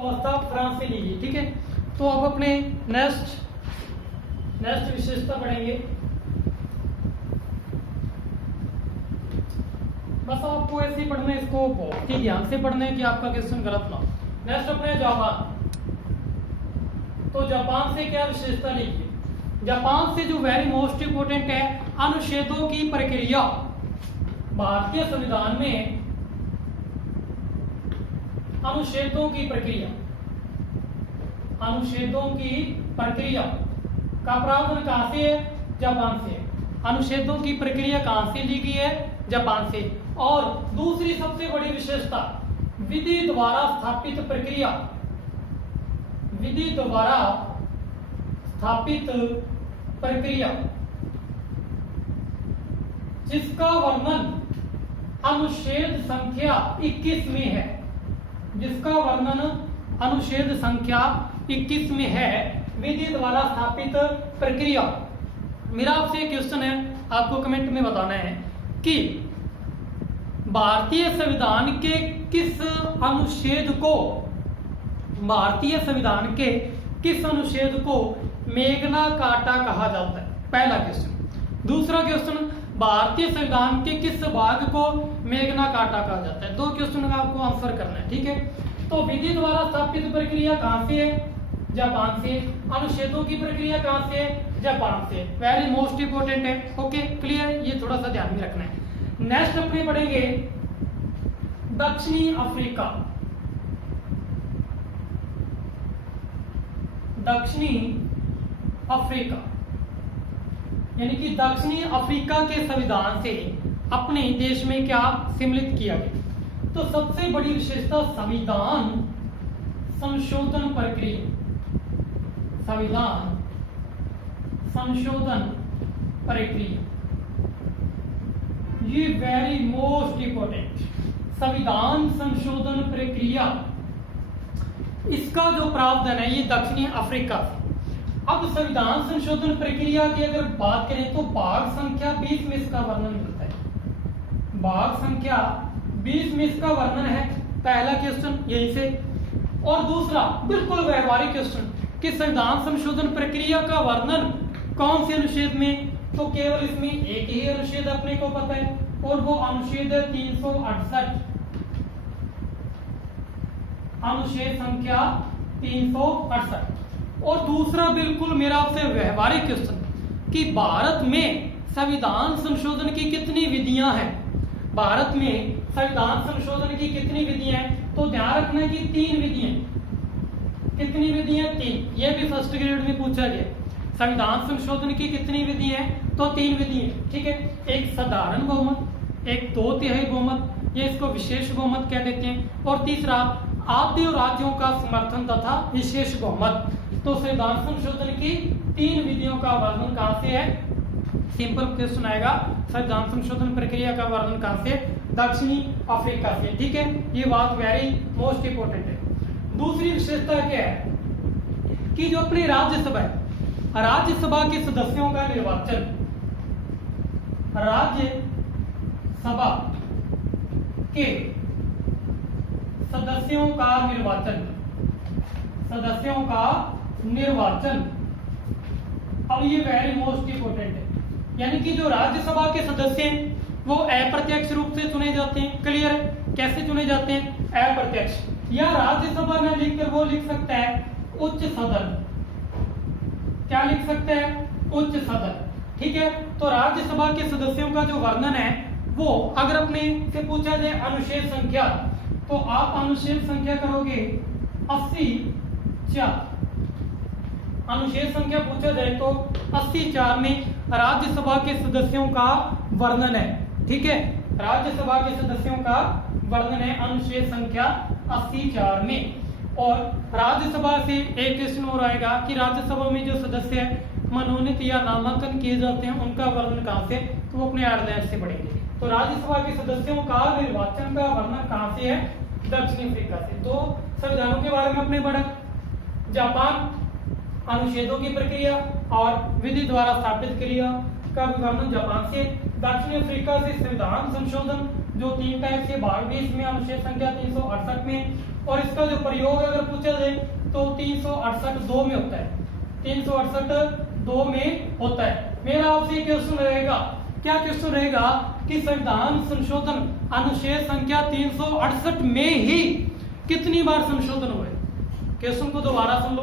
अवस्था फ्रांस से ली गई। ठीक है, तो अब अपने नेक्स्ट विशेषता पढ़ेंगे। बस आपको ऐसे ही पढ़ना है, इसको बहुत ही ध्यान से पढ़ना है कि आपका क्वेश्चन गलत ना हो। नेक्स्ट अपने जापान। तो जापान से क्या विशेषता ली गई? जापान से जो वेरी मोस्ट इंपोर्टेंट है, अनुच्छेदों की प्रक्रिया। भारतीय संविधान में अनुच्छेदों की प्रक्रिया का प्रावधान कहां से है? जापान से। अनुच्छेदों की प्रक्रिया कहां से ली गई है? जापान से। और दूसरी सबसे बड़ी विशेषता, विधि द्वारा स्थापित प्रक्रिया। विधि द्वारा स्थापित प्रक्रिया जिसका वर्णन अनुच्छेद संख्या 21 में है। जिसका वर्णन अनुच्छेद संख्या 21 में है, विधि द्वारा स्थापित प्रक्रिया। मेरा आपसे एक क्वेश्चन है, आपको कमेंट में बताना है कि भारतीय संविधान के किस अनुच्छेद को, भारतीय संविधान के किस अनुच्छेद को मेगना कार्टा कहा जाता है? पहला क्वेश्चन। दूसरा क्वेश्चन, भारतीय संविधान के किस भाग को मेगना कार्टा कहा जाता है? दो क्वेश्चन का आपको आंसर करना है। ठीक है, तो विधि द्वारा स्थापित प्रक्रिया कहां से है? जापान से। अनुच्छेदों की प्रक्रिया कहां से है? जापान से। वेरी मोस्ट इंपोर्टेंट है। Okay, clear? ये थोड़ा सा ध्यान में रखना है। नेक्स्ट अपने पढ़ेंगे दक्षिणी अफ्रीका। दक्षिणी अफ्रीका यानी कि दक्षिणी अफ्रीका के संविधान से अपने देश में क्या सम्मिलित किया गया? तो सबसे बड़ी विशेषता संविधान संशोधन प्रक्रिया। संविधान संशोधन प्रक्रिया, ये वेरी मोस्ट इंपोर्टेंट। संविधान संशोधन प्रक्रिया, इसका जो प्रावधान है ये दक्षिणी अफ्रीका से। अब संविधान संशोधन प्रक्रिया की अगर बात करें तो भाग संख्या 20 में इसका वर्णन मिलता है। भाग संख्या 20 में इसका वर्णन है। पहला क्वेश्चन यही से। और दूसरा बिल्कुल व्यवहारिक क्वेश्चन कि संविधान संशोधन प्रक्रिया का वर्णन कौन से अनुच्छेद में? तो केवल इसमें एक ही अनुच्छेद अपने को पता है, और वो अनुच्छेद है 368। अनुच्छेद संख्या 368। और दूसरा बिल्कुल मेरा आपसे व्यवहारिक क्वेश्चन कि भारत में संविधान संशोधन की कितनी विधियां हैं? भारत में संविधान संशोधन की कितनी विधियां हैं? तो ध्यान रखना कि 3 विधियां। कितनी विधियां? 3। यह भी फर्स्ट ग्रेड में पूछा गया। संविधान संशोधन की कितनी विधियां हैं? तो 3 विधियां। ठीक है, एक साधारण बहुमत, एक 2/3 बहुमत, ये इसको विशेष बहुमत कह देते हैं, और तीसरा आद्य राज्यों का समर्थन तथा विशेष बहुमत। तो संविधान संशोधन की 3 विधियों का वर्णन कहां से है? सिंपल क्वेश्चन आएगा, संविधान संशोधन प्रक्रिया का वर्णन कहां से? दक्षिणी अफ्रीका से। ठीक है, ये बात वेरी मोस्ट इंपोर्टेंट है। दूसरी विशेषता क्या है कि जो अपनी राज्यसभा है, राज्यसभा के सदस्यों का निर्वाचन, राज्यसभा के सदस्यों का निर्वाचन, अब ये वेरी मोस्ट इंपोर्टेंट है। यानी कि जो राज्यसभा के सदस्य हैं वो अप्रत्यक्ष रूप से चुने जाते हैं। क्लियर है? कैसे चुने जाते हैं? अप्रत्यक्ष। या राज्यसभा में लिखकर वो लिख सकता है उच्च सदन। क्या लिख सकते हैं? उच्च सदन। ठीक है, तो राज्यसभा के सदस्यों का जो वर्णन है वो अगर अपने से पूछा जाए अनुच्छेद संख्या, तो आप अनुच्छेद संख्या करोगे 84। अनुच्छेद संख्या पूछा जाए तो 84 में राज्यसभा के सदस्यों का वर्णन है। ठीक है, राज्यसभा के सदस्यों का वर्णन है अनुच्छेद संख्या 84 में। और राज्यसभा से एक क्वेश्चन और आएगा कि राज्यसभा में जो सदस्य मनोनीत या नामांकन किए जाते हैं उनका वर्णन कहां से? तो वो अपने आयरलैंड से पढ़ेंगे। तो राज्यसभा के सदस्यों का निर्वाचन का वर्णन कहां से है? दक्षिण अफ्रीका से। तो संविधानों के बारे में अपने पढ़ा। जापान अनुच्छेदों की प्रक्रिया और विधि द्वारा स्थापित क्रिया का वर्णन जापान से। दक्षिण अफ्रीका से संविधान संशोधन जो 3 टाइप से भाग 20 में, अनुच्छेद संख्या 368 में, और इसका जो प्रयोग अगर पूछा जाए तो 368 2 में होता है, 368 2 में होता है। मेरा आपसे क्वेश्चन रहेगा, क्या क्वेश्चन रहेगा कि संविधान संशोधन अनुच्छेद संख्या 368 में ही कितनी बार संशोधन हुए। क्वेश्चन को दोबारा सुन लो।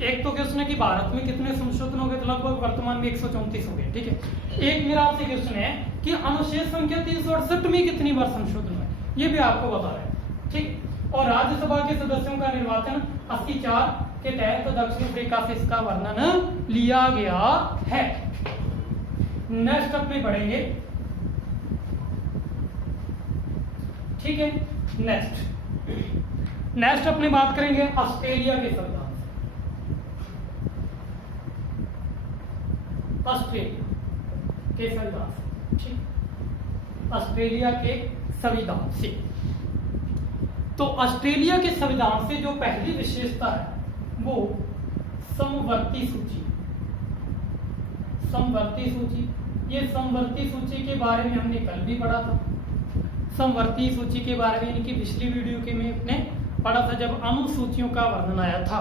एक तो क्वेश्चन है कि भारत में कितने संशोधन हो गए, तो लगभग वर्तमान में 134 हो गए, ठीक है। एक मेरा आपसे क्वेश्चन है कि अनुच्छेद संख्या 368 में कितनी बार संशोधन हुए, ये भी आपको बता रहे हैं, ठीक। और राज्यसभा के सदस्यों का निर्वाचन 84 के तहत दक्षिण अफ्रीका से इसका वर्णन लिया गया है। नेक्स्ट अपने बढ़ेंगे, ठीक है। नेक्स्ट अपनी बात करेंगे ऑस्ट्रेलिया के संविधान से। ऑस्ट्रेलिया के संविधान से, ठीक। ऑस्ट्रेलिया के संविधान से, तो ऑस्ट्रेलिया के संविधान से जो पहली विशेषता है वो समवर्ती सूची। समवर्ती सूची, ये समवर्ती सूची के बारे में हमने कल भी पढ़ा था। समवर्ती सूची के बारे में इनकी पिछली वीडियो के में अपने पढ़ा था जब अनुसूचियों का वर्णन आया था।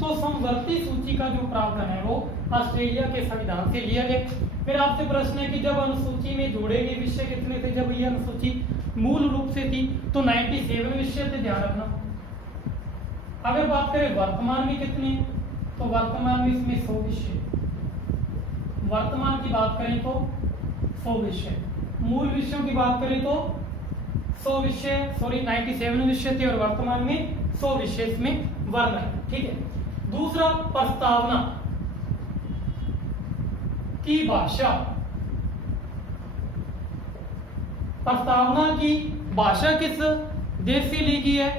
तो समवर्ती सूची का जो प्रावधान है वो ऑस्ट्रेलिया के संविधान से लिया गया। फिर आपसे प्रश्न है कि जब अनुसूची में जोड़े गए विषय कितने थे, जब ये अनुसूची मूल रूप से थी तो 97 विषय थे, ध्यान रखना। अगर बात करें वर्तमान में कितने, तो वर्तमान में इसमें 100 विषय, वर्तमान की बात करें तो 100 विषय, मूल विषयों की बात करें तो 100 विषय, सॉरी 97 विषय थे और वर्तमान में 100 विषय इसमें वर्णन है, ठीक है। दूसरा, प्रस्तावना की भाषा। प्रस्तावना की भाषा किस देश से ली गई है,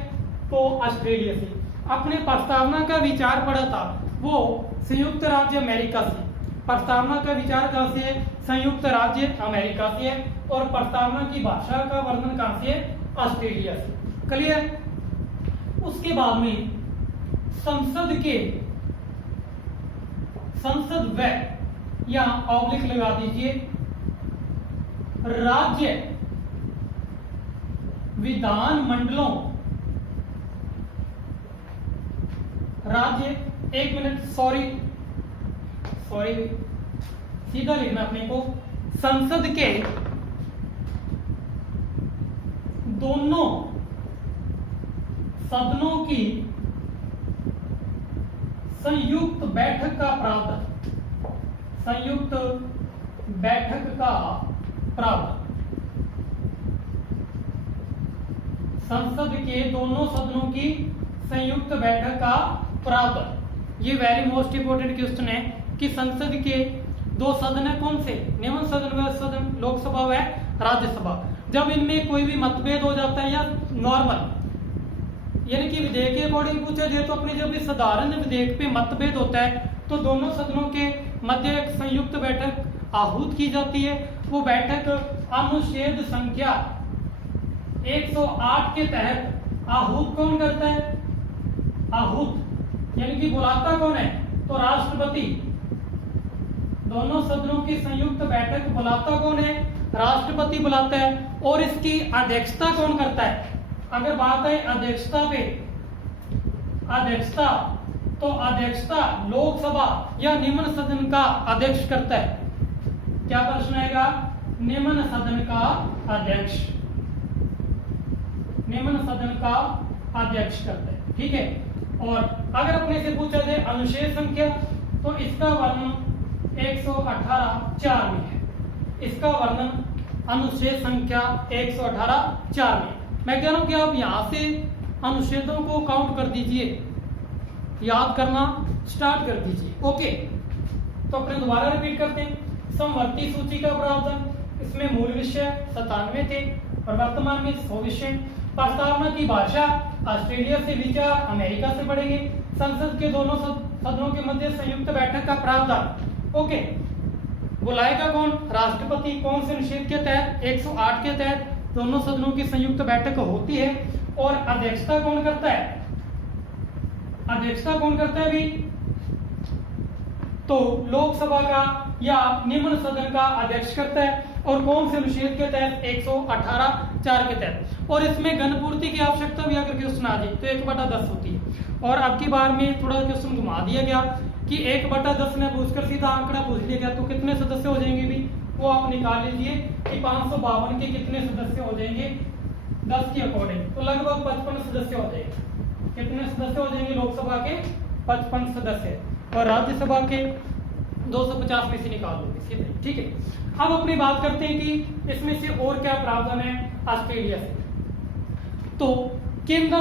तो ऑस्ट्रेलिया से। अपने प्रस्तावना का विचार पढ़ा था वो संयुक्त राज्य अमेरिका से। प्रस्तावना का विचार कहां से है, संयुक्त राज्य अमेरिका से है। और प्रस्तावना की भाषा का वर्णन कहां से है, ऑस्ट्रेलिया से। क्लियर। उसके बाद में संसद व या ऑब्लिक लगा दीजिए, राज्य विधान मंडलों, राज्य, एक मिनट, सॉरी सीधा लिखना अपने को, संसद के दोनों सदनों की संयुक्त बैठक का प्रावधान, संयुक्त बैठक का प्रावधान, संसद के दोनों सदनों की संयुक्त बैठक का प्रावधान। ये वेरी मोस्ट इंपोर्टेंट क्वेश्चन है कि संसद के दो सदन है, कौन से, निम्न सदन व सदन, लोकसभा व राज्यसभा। जब इनमें कोई भी मतभेद हो जाता है या नॉर्मल यानी कि विधेयक के अकॉर्डिंग पूछा जाए तो अपने जब भी साधारण विधेयक पे मतभेद होता है तो दोनों सदनों के मध्य एक संयुक्त बैठक आहूत की जाती है। वो बैठक अनुच्छेद संख्या 108 के तहत आहूत कौन करता है, आहूत यानी कि बुलाता कौन है, तो राष्ट्रपति। दोनों सदनों की संयुक्त बैठक बुलाता कौन है, राष्ट्रपति बुलाता है। और इसकी अध्यक्षता कौन करता है, अगर बात है अध्यक्षता पे, अध्यक्षता तो अध्यक्षता लोकसभा या निम्न सदन का अध्यक्ष करता है। क्या प्रश्न आएगा, निम्न सदन का अध्यक्ष, निम्न सदन का अध्यक्ष करता है, ठीक है। और अगर अपने से पूछा जाए अनुच्छेद संख्या, तो इसका वर्णन 118(4) में है। इसका वर्णन अनुच्छेद संख्या 118(4) में। मैं कह रहा हूं कि आप यहां से अनुच्छेदों को काउंट कर दीजिए, याद करना स्टार्ट कर दीजिए, ओके। तो अपने दोबारा रिपीट करते हैं। समवर्ती सूची का प्रावधान, इसमें मूल विषय 97 थे और वर्तमान में 100 विषय। प्रस्तावना की भाषा ऑस्ट्रेलिया से, विचार अमेरिका से पढ़ेंगे। संसद के दोनों सदनों के मध्य संयुक्त बैठक का प्रावधान, ओके। बुलाएगा कौन, राष्ट्रपति। कौन से अनुच्छेद के तहत, 108 के तहत दोनों सदनों की संयुक्त बैठक होती है। और अध्यक्षता कौन करता है, अध्यक्षता कौन करता है भी, तो लोकसभा का या निम्न सदन का अध्यक्ष करता है। और कौन से अनुच्छेद के तहत 118(4) के तहत। और इसमें घनपूर्ति की आवश्यकता भी अगर क्वेश्चन आ जाए तो 1/10 होती है। और अब की बार में थोड़ा क्वेश्चन घुमा दिया गया कि 1/10 ने पूछकर सीधा आंकड़ा पूछ लिया गया, तो कितने सदस्य हो जाएंगे भी वो आप निकाल लीजिए कि 552 के कितने सदस्य हो जाएंगे 10 के अकॉर्डिंग, तो लगभग 55 सदस्य हो जाएंगे। कितने सदस्य हो जाएंगे लोकसभा के 55 सदस्य, और राज्यसभा के 250 में से निकाल दोगे सीधे, ठीक है। अब अपनी बात करते हैं कि इसमें से और क्या प्रावधान है ऑस्ट्रेलिया से। तो केंद्र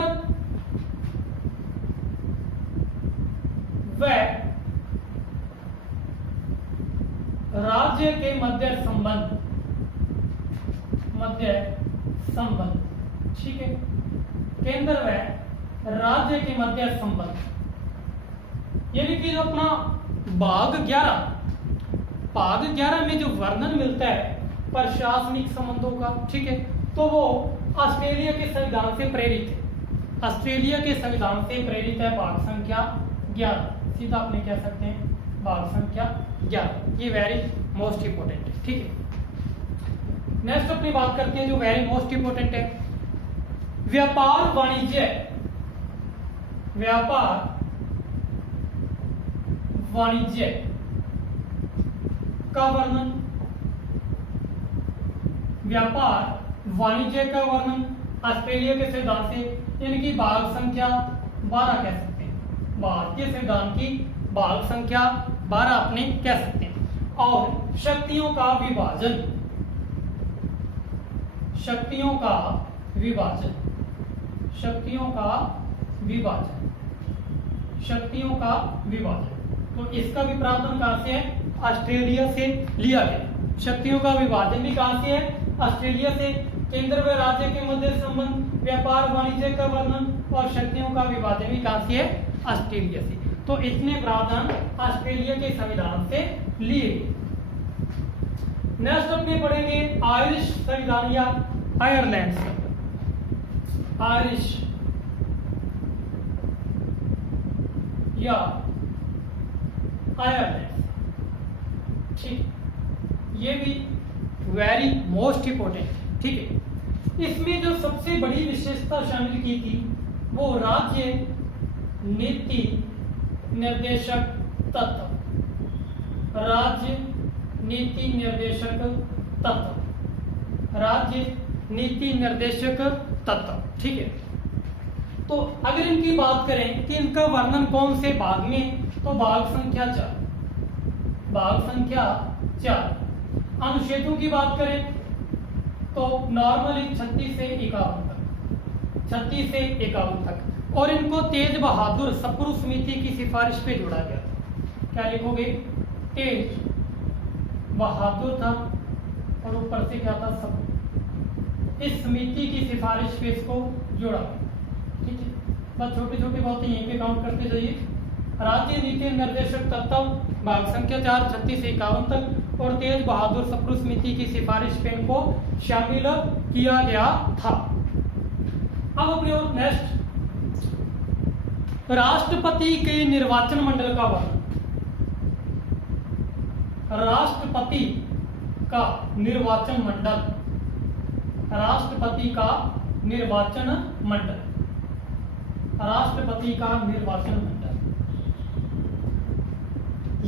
व राज्य के मध्य संबंध, ठीक है। केंद्र व राज्य के मध्य संबंध, यानी कि जो अपना भाग 11 में जो वर्णन मिलता है प्रशासनिक संबंधों का, ठीक है, तो वो ऑस्ट्रेलिया के संविधान से प्रेरित है। ऑस्ट्रेलिया के संविधान से प्रेरित है भाग संख्या 11, सीधा अपने कह सकते हैं भाग संख्या 11। ये वेरी मोस्ट इंपोर्टेंट है, ठीक है। नेक्स्ट अपनी बात करते हैं जो वेरी मोस्ट इंपोर्टेंट है, व्यापार वाणिज्य का वर्णन। व्यापार वाणिज्य का वर्णन ऑस्ट्रेलिया के संविधान से, यानी कि भाग संख्या 12 कह सकते हैं। भारतीय संविधान की भाग संख्या 12 अपने कह सकते हैं। और शक्तियों का विभाजन, तो इसका भी प्रावधान कहां से है ऑस्ट्रेलिया से लिया गया। शक्तियों का विभाजन भी कहां से है ऑस्ट्रेलिया से। केंद्र व राज्य के मध्य संबंध, व्यापार वाणिज्य का वर्णन और शक्तियों का विभाजन भी कहां से है ऑस्ट्रेलिया से। तो इतने प्रावधान ऑस्ट्रेलिया के संविधान से लिए। नेक्स्ट अपने पढ़ेंगे आयरिश संविधान या आयरलैंड से। आयरिश या आयरलैंड, ठीक, ये भी वेरी मोस्ट इंपोर्टेंट, ठीक है। इसमें जो सबसे बड़ी विशेषता शामिल की थी वो राज्य नीति निर्देशक तत्व, राज्य नीति निर्देशक तत्व, ठीक है। तो अगर इनकी बात करें कि इनका वर्णन कौन से भाग में, तो भाग संख्या 4। अनुच्छेदों की बात करें तो नॉर्मली 36 से 51 तक, और इनको तेज बहादुर सप्रू समिति की सिफारिश पे जोड़ा गया। क्या लिखोगे, तेज बहादुर था और ऊपर से क्या था सप्रू। इस समिति की सिफारिश पे इसको जोड़ा, ठीक है। बस छोटी छोटी बातें यहीं पे काउंट करते जाइए। राज्य नीति निर्देशक तत्व भाग संख्या 4 36 से 51 तक, और तेज बहादुर सप्रू समिति की सिफारिश पे इनको शामिल किया गया था। अब अपने और नेक्स्ट राष्ट्रपति के निर्वाचन मंडल का वर्णन। राष्ट्रपति का निर्वाचन मंडल,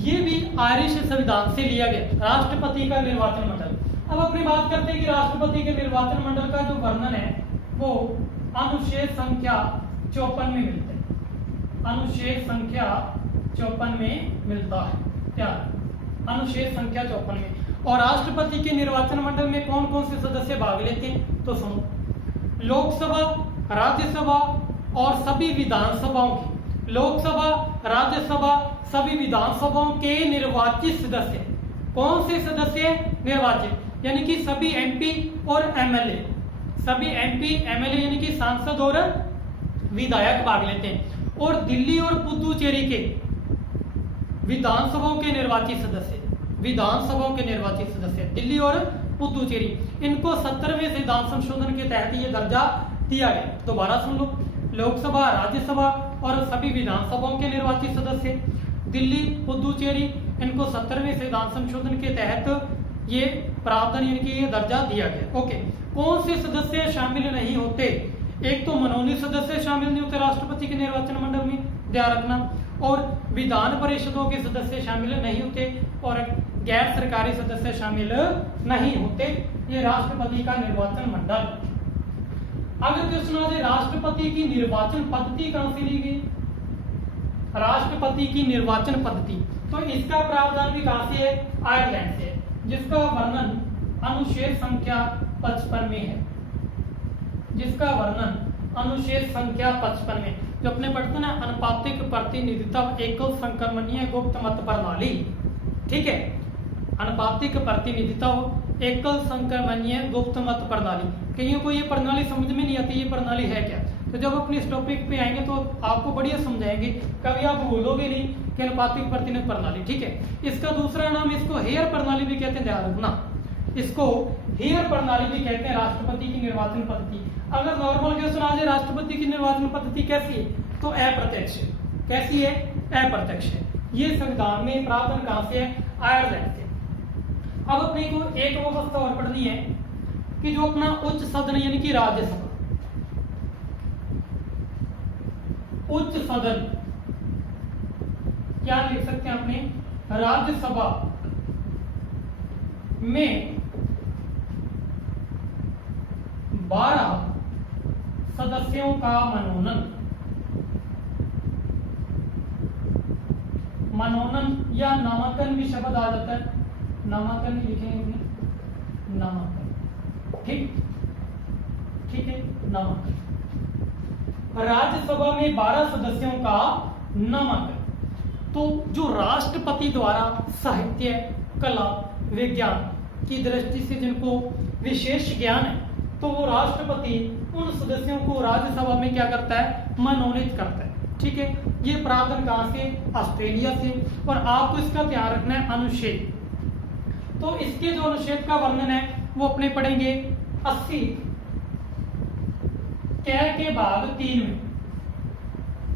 ये भी आयरिश संविधान से लिया गया, राष्ट्रपति का निर्वाचन मंडल। अब अपनी बात करते हैं कि राष्ट्रपति के निर्वाचन मंडल का जो वर्णन है वो अनुच्छेद संख्या 54 में मिलता है। अनुच्छेद संख्या 54 में मिलता है, क्या अनुच्छेद संख्या 54 में। और राष्ट्रपति के निर्वाचन मंडल में कौन कौन से सदस्य भाग लेते हैं, तो सुनो, लोकसभा, राज्यसभा और सभी विधानसभाओं के, लोकसभा, राज्यसभा, सभी विधानसभाओं के निर्वाचित सदस्य। कौन से सदस्य निर्वाचित, यानी कि सभी एमपी और एमएलए, सभी एमपी एमएलए यानी कि सांसद और विधायक भाग लेते हैं। और दिल्ली और पुदुचेरी के विधानसभाओं के निर्वाचित सदस्य, दिल्ली और पुदुचेरी, इनको 70वें संविधान संशोधन के तहत ये दर्जा दिया गया। दोबारा सुन लो, लोकसभा, राज्यसभा और सभी विधानसभाओं के निर्वाचित सदस्य, दिल्ली, पुदुचेरी, इनको 70वें संविधान संशोधन के तहत ये प्रावधान यानी कि ये दर्जा दिया गया। ओके, कौन से सदस्य शामिल नहीं होते? एक तो मनोनीत सदस्य शामिल नहीं होते राष्ट्रपति के निर्वाचन मंडल में, ध्यान रखना, और विधान परिषदों के सदस्य शामिल नहीं होते, और गैर सरकारी सदस्य शामिल नहीं होते। ये राष्ट्रपति का निर्वाचन मंडल। अगर क्वेश्चन आ जाए राष्ट्रपति की निर्वाचन पद्धति कहां से ली गई? राष्ट्रपति की निर्वाचन पद्धति, तो इसका प्रावधान भी कहां से है? आयरलैंड से, जिसका वर्णन अनुच्छेद संख्या 55 में है, जिसका वर्णन अनुच्छेद संख्या 55 में, जो अपने पढ़ते ना, अनुपातिक प्रतिनिधित्व एकल संक्रमणीय गुप्त मत प्रणाली। ठीक है, अनुपातिक प्रतिनिधित्व एकल संक्रमणीय गुप्त मत प्रणाली। कईयों को ये प्रणाली समझ में नहीं आती, ये प्रणाली है क्या? तो जब अपने इस टॉपिक पे आएंगे तो आपको बढ़िया समझाएंगे, कभी आप भूलोगे नहीं कि अनुपातिक प्रतिनिधित्व प्रणाली। ठीक है, इसका दूसरा नाम, इसको हेयर प्रणाली भी कहते हैं, ध्यान रखना, इसको हेयर प्रणाली भी कहते हैं राष्ट्रपति की निर्वाचन पद्धति। अगर नॉर्मल क्वेश्चन आ जाए राष्ट्रपति की निर्वाचन पद्धति कैसी है, तो अप्रत्यक्ष। कैसी है? अप्रत्यक्ष है। ये संविधान में प्रावधान कहां से है? आयरलैंड से। अब अपने को एक व्यवस्था और पढ़नी है कि जो अपना उच्च सदन यानी कि राज्यसभा, उच्च सदन क्या लिख सकते हैं अपने? राज्यसभा में 12 सदस्यों का मनोनयन या नामांकन भी शब्द आ जाता है, नामांकन भी लिखेंगे, नामांकन। ठीक है, नामांकन। राज्यसभा में 12 सदस्यों का नामांकन। तो जो राष्ट्रपति द्वारा साहित्य, कला, विज्ञान की दृष्टि से जिनको विशेष ज्ञान है, तो वो राष्ट्रपति उन सदस्यों को राज्यसभा में क्या करता है? मनोनीत करता है। ठीक है, ये प्रावधान कहां से? ऑस्ट्रेलिया से। और आपको इसका ध्यान रखना है अनुच्छेद, तो इसके जो अनुच्छेद का वर्णन है वो अपने पढ़ेंगे 80 कै के भाग 3 में,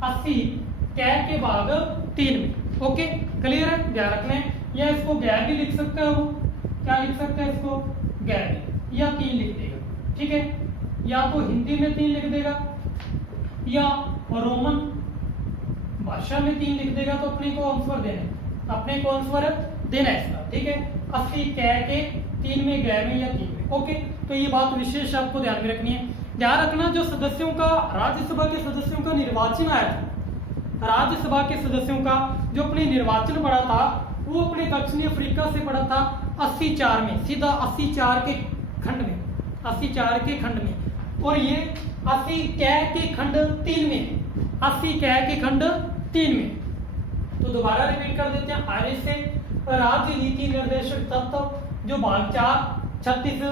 80 कै के भाग 3 में। ओके, क्लियर है? ध्यान रखना है। या इसको गैर भी लिख सकते हो, क्या लिख सकते हैं इसको? गैर भी, या 3 लिख देगा। ठीक है, या तो हिंदी में 3 लिख देगा, या रोमन भाषा में 3 लिख देगा, तो अपने को आंसर देना, अपने को आंसर देना है इसका। ठीक है, 80 कै के 3 में, गैर में, या 3 में। ओके, तो ये बात विशेष आपको ध्यान में रखनी है। ध्यान रखना, जो सदस्यों का, राज्यसभा के सदस्यों का निर्वाचन आया था, राज्यसभा के सदस्यों का जो अपने निर्वाचन पड़ा था, वो अपने दक्षिणी अफ्रीका से पड़ा था 84 में, सीधा 84 के खंड में, 84 के खंड में। और ये 80 कै के खंड 3 में, 80 कै के खंड 3 में। तो दोबारा रिपीट कर देते हैं। आयरिश से राज्य नीति निर्देशक तत्व जो भाग 4 36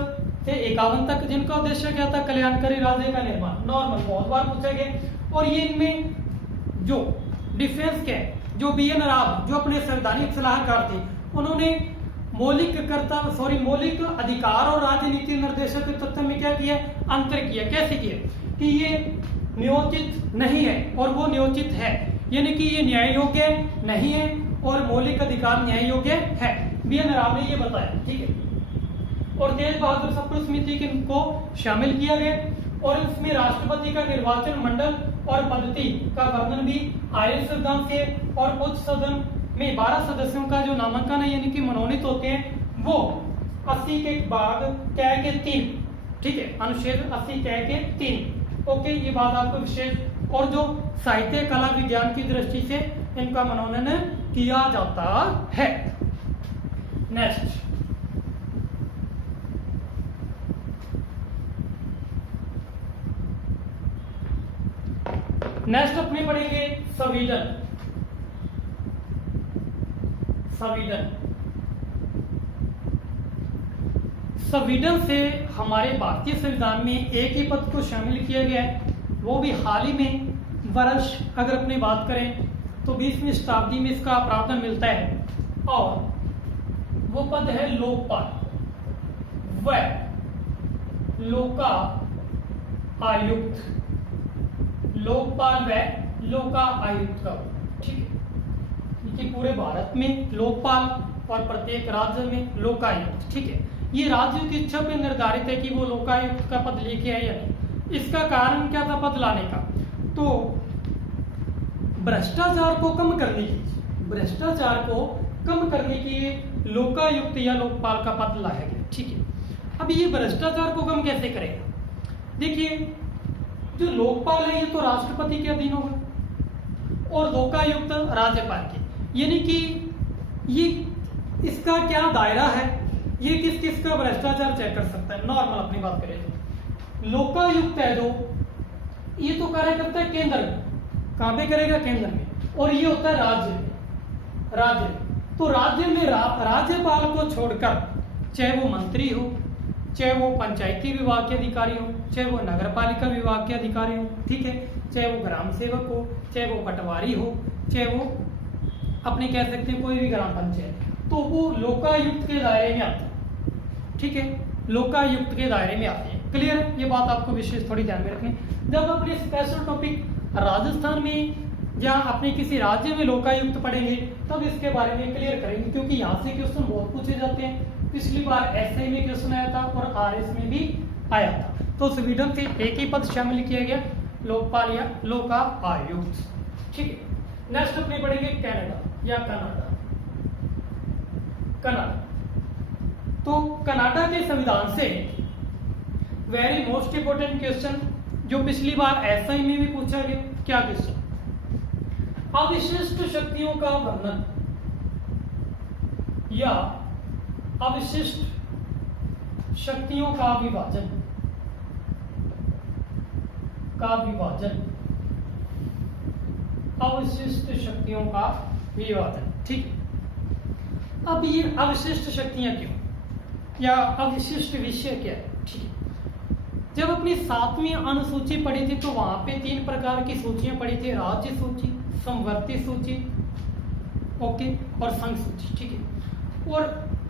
से 51 तक, जिनका उद्देश्य क्या था? कल्याणकारी राज्य का निर्माण। नॉर्मल बहुत बार पूछा गया। और ये इनमें जो डिफेंस के जो BN राव, जो अपने संवैधानिक सलाहकार थे, उन्होंने मौलिक अधिकार और राजनीति निर्देशक तत्व में क्या किया? अंतर किया। कैसे किया? कि ये नियोजित नहीं है और वो नियोजित है, यानी कि ये न्याय योग्य नहीं है और मौलिक अधिकार न्याय योग्य है। BN राव ने ये बताया। ठीक है, और तेज बहादुर सप्र समिति को शामिल किया गया। और इसमें राष्ट्रपति का निर्वाचन मंडल और पद्धति का वर्णन भी आयरिश सिद्धांत से। और उच्च सदन में 12 सदस्यों का जो नामांकन है यानी कि मनोनीत होते हैं, वो 80 के भाग कै के 3। ठीक है, अनुच्छेद 80 कै के 3। ओके, ये बात आपको विशेष। और जो साहित्य, कला, विज्ञान की दृष्टि से इनका मनोनयन किया जाता है। नेक्स्ट, अपने पढ़ेंगे संविधान। संविधान से हमारे भारतीय संविधान में एक ही पद को शामिल किया गया है, वो भी हाल ही में वर्ष अगर अपनी बात करें तो 20वीं शताब्दी में इसका प्रावधान मिलता है। और वो पद है लोकपाल व लोका आयुक्त। लोकपाल व लोका आयुक्त का। ठीक है, कि पूरे भारत में लोकपाल और प्रत्येक राज्य में लोकायुक्त। ठीक है, ये राज्यों की इच्छा पे निर्धारित है कि वो लोकायुक्त का पद लेके आए या नहीं। इसका कारण क्या था पद लाने का? तो भ्रष्टाचार को कम करने के लिए लोकायुक्त या लोकपाल का पद लाया गया। ठीक है, अब ये भ्रष्टाचार को कम कैसे करेगा? देखिए, जो लोकपाल है ये तो राष्ट्रपति के अधीन होगा और लोकायुक्त राज्यपाल के, यानी कि ये इसका क्या दायरा है, ये किस किस का भ्रष्टाचार चेक कर सकता है। नॉर्मल अपनी बात करें तो लोकायुक्त है जो ये तो कार्य करता है केंद्र में। कहां पे करेगा? केंद्र में। और ये होता है राज्य में। तो राज्य में राज्यपाल को छोड़कर, चाहे वो मंत्री हो, चाहे वो पंचायती विभाग के अधिकारी हो, चाहे वो नगर पालिका विभाग के अधिकारी हो, ठीक है, चाहे वो ग्राम सेवक हो, चाहे वो पटवारी हो, चाहे वो अपने कह सकते हैं कोई भी ग्राम पंचायत, तो वो लोकायुक्त के दायरे में आता है। ठीक है, लोकायुक्त के दायरे में आते हैं। क्लियर? ये बात आपको विशेष थोड़ी ध्यान में रखनी। जब अपने स्पेशल टॉपिक राजस्थान में या अपने किसी राज्य में लोकायुक्त पढ़ेंगे तब इसके बारे में क्लियर करेंगे, क्योंकि यहाँ से क्वेश्चन बहुत पूछे जाते हैं। पिछली बार एसआई में क्वेश्चन आया था और आरएस में भी आया था। तो स्वीडन से एक ही पद शामिल किया गया, लोकपाल या लोकायुक्त। ठीक है, नेक्स्ट अपने पढ़ेंगे कनाडा या कनाडा। तो कनाडा के संविधान से वेरी मोस्ट इंपोर्टेंट क्वेश्चन जो पिछली बार एसआई में भी पूछा गया, क्या क्वेश्चन? अविशिष्ट शक्तियों का वर्णन या अविशिष्ट शक्तियों का विभाजन अविशिष्ट शक्तियों का विभाजन। ठीक है, अब ये अविशिष्ट शक्तियां क्यों या अविशिष्ट विषय क्या है? ठीक है, जब अपनी 7वीं अनुसूची पढ़ी थी तो वहां पे 3 प्रकार की सूचियां पढ़ी थी, राज्य सूची, समवर्ती सूची, ओके, और संघ सूची। ठीक है, और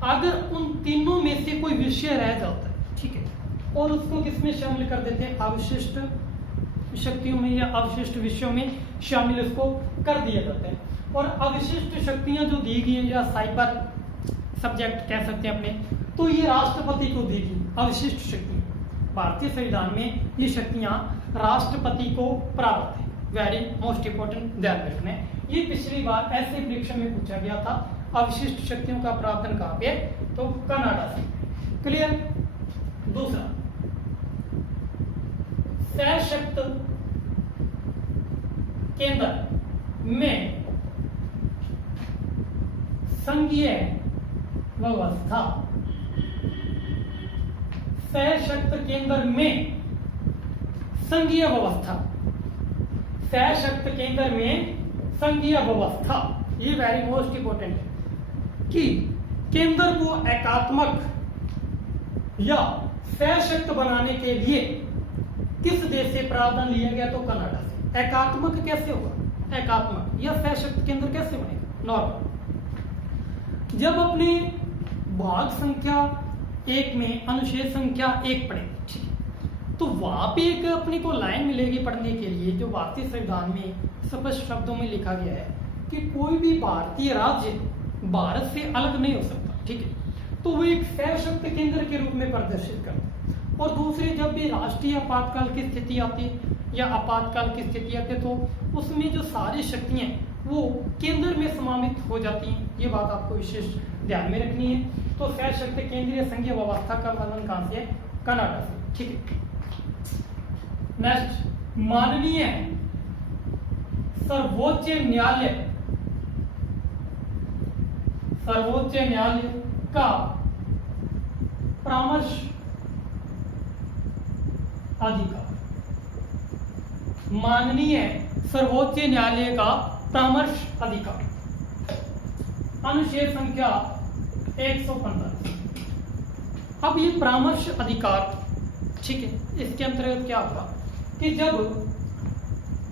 अगर उन तीनों में से कोई विषय रह जाता है, ठीक है, और उसको किसमें शामिल कर देते हैं? अविशिष्ट शक्तियों में या अविशिष्ट विषयों में शामिल उसको कर दिया जाता है। और अविशिष्ट शक्तियां जो दी गई हैं या साइबर सब्जेक्ट कह सकते हैं अपने, तो ये राष्ट्रपति को दी गई अविशिष्ट शक्ति। भारतीय संविधान में ये शक्तियां राष्ट्रपति को प्राप्त है। वेरी मोस्ट इंपोर्टेंट, ध्यान रखना है। ये पिछली बार ऐसे परीक्षा में पूछा गया था, अविशिष्ट शक्तियों का प्रावधान कहां पे? तो कनाडा से। क्लियर? दूसरा, सशक्त केंद्र में संघीय व्यवस्था। सशक्त केंद्र में संघीय व्यवस्था। सशक्त केंद्र में संघीय व्यवस्था, ये वेरी मोस्ट इंपोर्टेंट है कि केंद्र को एकात्मक या सशक्त बनाने के लिए किस देश से प्रावधान लिया गया? तो कनाडा से। एकात्मक कैसे होगा? एकात्मक या सशक्त केंद्र कैसे बनेगा? नॉर्मल, जब अपने भाग संख्या 1 में अनुच्छेद संख्या 1 पढ़ेंगे, ठीक है, तो वहां पे एक अपने को लाइन मिलेगी पढ़ने के लिए जो भारतीय संविधान में स्पष्ट शब्दों में लिखा गया है कि कोई भी भारतीय राज्य भारत से अलग नहीं हो सकता। ठीक है, तो वो एक सशक्त केंद्र के रूप में प्रदर्शित करता है। और दूसरे, जब भी राष्ट्रीय आपातकाल की स्थिति आती है या आपातकाल की स्थिति आती है तो उसमें जो सारी शक्तियां वो केंद्र में समावित हो जाती हैं। ये बात आपको विशेष ध्यान में रखनी है। तो सशक्त केंद्रीय संघीय व्यवस्था का वर्णन कहां से है? कनाडा से। ठीक है, नेक्स्ट, माननीय सर्वोच्च न्यायालय का परामर्श अधिकार। माननीय सर्वोच्च न्यायालय का परामर्श अधिकार, अनुच्छेद संख्या 115। अब ये परामर्श अधिकार, ठीक है, इसके अंतर्गत क्या होगा कि जब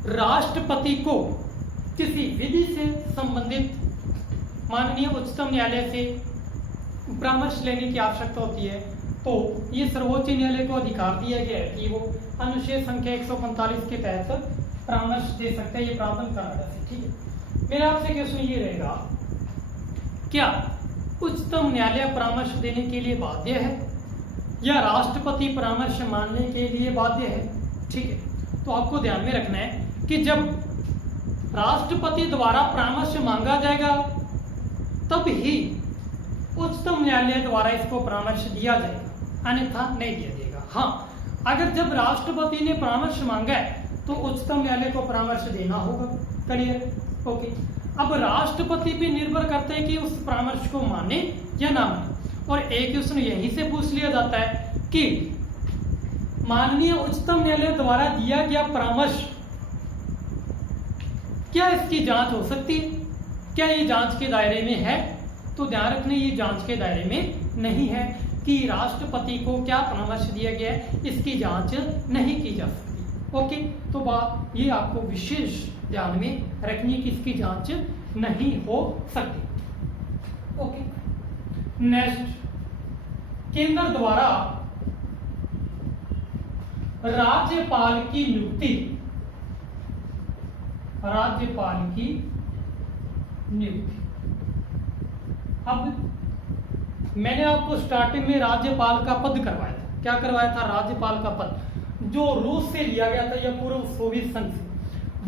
राष्ट्रपति को किसी विधि से संबंधित माननीय उच्चतम न्यायालय से परामर्श लेने की आवश्यकता होती है तो ये सर्वोच्च न्यायालय को अधिकार दिया गया है कि वो अनुच्छेद संख्या 145 के तहत परामर्श दे सकते हैं। ये प्रावधान कनाडा से। ठीक है, मेरा आपसे क्वेश्चन ये रहेगा, क्या उच्चतम न्यायालय परामर्श देने के लिए बाध्य है या राष्ट्रपति परामर्श मानने के लिए बाध्य है। ठीक है, तो आपको ध्यान में रखना है कि जब राष्ट्रपति द्वारा परामर्श मांगा जाएगा तब ही उच्चतम न्यायालय द्वारा इसको परामर्श दिया जाएगा, अन्यथा नहीं दिया जाएगा। हाँ, अगर जब राष्ट्रपति ने परामर्श मांगा है तो उच्चतम न्यायालय को परामर्श देना होगा। क्लियर? ओके। अब राष्ट्रपति पे निर्भर करता है कि उस परामर्श को माने या ना माने। और एक क्वेश्चन यहीं से पूछ लिया जाता है कि माननीय उच्चतम न्यायालय द्वारा दिया गया परामर्श, क्या इसकी जांच हो सकती है? क्या ये जांच के दायरे में है? तो ध्यान रखना, ये जांच के दायरे में नहीं है कि राष्ट्रपति को क्या परामर्श दिया गया है, इसकी जांच नहीं की जा सकती। ओके, तो बात ये आपको विशेष ध्यान में रखनी है कि इसकी जांच नहीं हो सकती। ओके, नेक्स्ट, केंद्र द्वारा राज्यपाल की नियुक्ति, राज्यपाल की नियुक्ति। अब मैंने आपको स्टार्टिंग में राज्यपाल का पद करवाया था। क्या करवाया था? राज्यपाल का पद, जो रूस से लिया गया था या पूर्व सोवियत संघ से,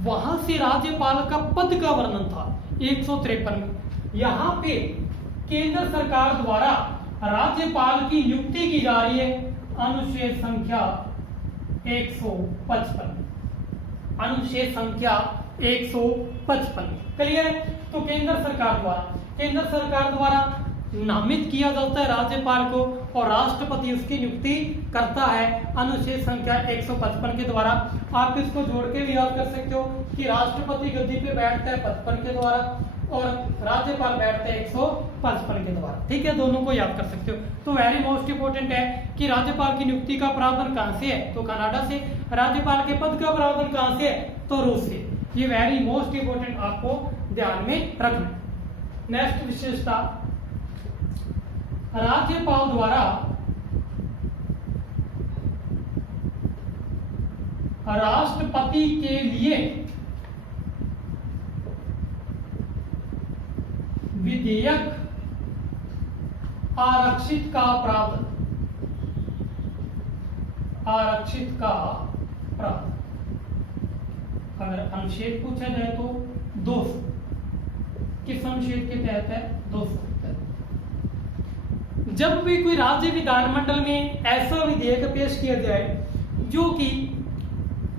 वहां से राज्यपाल का पद का वर्णन था 153 में। यहाँ पे केंद्र सरकार द्वारा राज्यपाल की नियुक्ति की जा रही है अनुच्छेद संख्या 155, अनुच्छेद संख्या 155। क्लियर है? तो केंद्र सरकार द्वारा नामित किया जाता है राज्यपाल को और राष्ट्रपति उसकी नियुक्ति करता है अनुच्छेद संख्या 155 के द्वारा। आप इसको जोड़ के भी याद कर सकते हो कि राष्ट्रपति गद्दी पे बैठता है 55 के द्वारा और राज्यपाल बैठता है 155 के द्वारा। ठीक है, दोनों को याद कर सकते हो। तो वेरी मोस्ट इंपोर्टेंट है कि राज्यपाल की नियुक्ति का प्रावधान कहां से है? तो कनाडा से। राज्यपाल के पद का प्रावधान कहां से है? तो रूस से। ये वेरी मोस्ट इंपोर्टेंट आपको ध्यान में रखना। नेक्स्ट विशेषता, राज्यपाल द्वारा राष्ट्रपति के लिए विधेयक आरक्षित का प्रावधान, आरक्षित का प्रावधान। अगर अनुच्छेद पूछा जाए तो 200, किस अनुच्छेद के तहत है? 200। जब भी कोई राज्य विधानमंडल में ऐसा विधेयक पेश किया जाए जो कि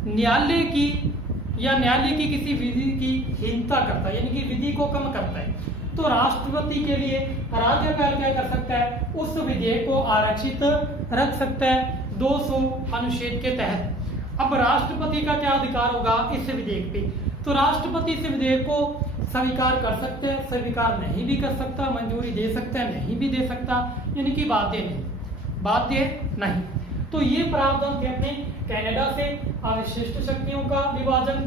न्यायालय की या न्यायालय की किसी विधि की हीनता करता है, यानी कि विधि को कम करता है, तो राष्ट्रपति के लिए राज्यपाल क्या कर सकता है? उस विधेयक को आरक्षित रख सकता है 200 अनुच्छेद के तहत। अब राष्ट्रपति का क्या अधिकार होगा इस विधेयक पे? तो राष्ट्रपति इस विधेयक को स्वीकार कर सकते हैं, स्वीकार नहीं भी कर सकता, मंजूरी दे सकता है, नहीं भी दे सकता, यानी कि बाध्य नहीं, बाध्य नहीं। तो ये प्रावधान थे अपने कनाडा से अविशिष्ट शक्तियों का विभाजन,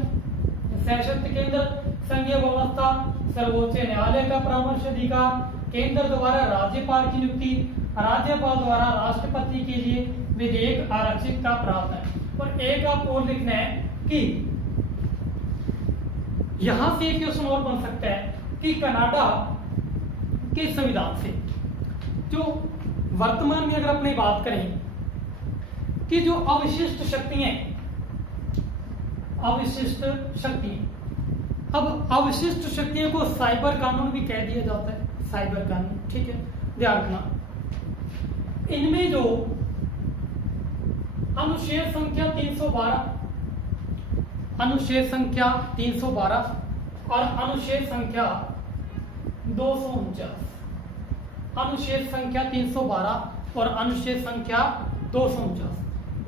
सशक्त केंद्र, संघीय व्यवस्था, सर्वोच्च न्यायालय का परामर्श अधिकार, केंद्र द्वारा राज्यपाल की नियुक्ति, राज्यपाल द्वारा राष्ट्रपति के लिए विधेयक आरक्षित का प्रावधान। और एक आप और लिखना है कि यहां से एक क्वेश्चन और बन सकता है कि कनाडा के संविधान से जो वर्तमान में अगर अपनी बात करें कि जो अविशिष्ट शक्तियां, अविशिष्ट शक्तियां, अब अविशिष्ट शक्तियों को साइबर कानून भी कह दिया जाता है, साइबर कानून। ठीक है, ध्यान रखना। इनमें जो अनुच्छेद संख्या 312, अनुच्छेद संख्या 312 और अनुच्छेद संख्या 249, अनुच्छेद संख्या 312 और अनुच्छेद संख्या 249,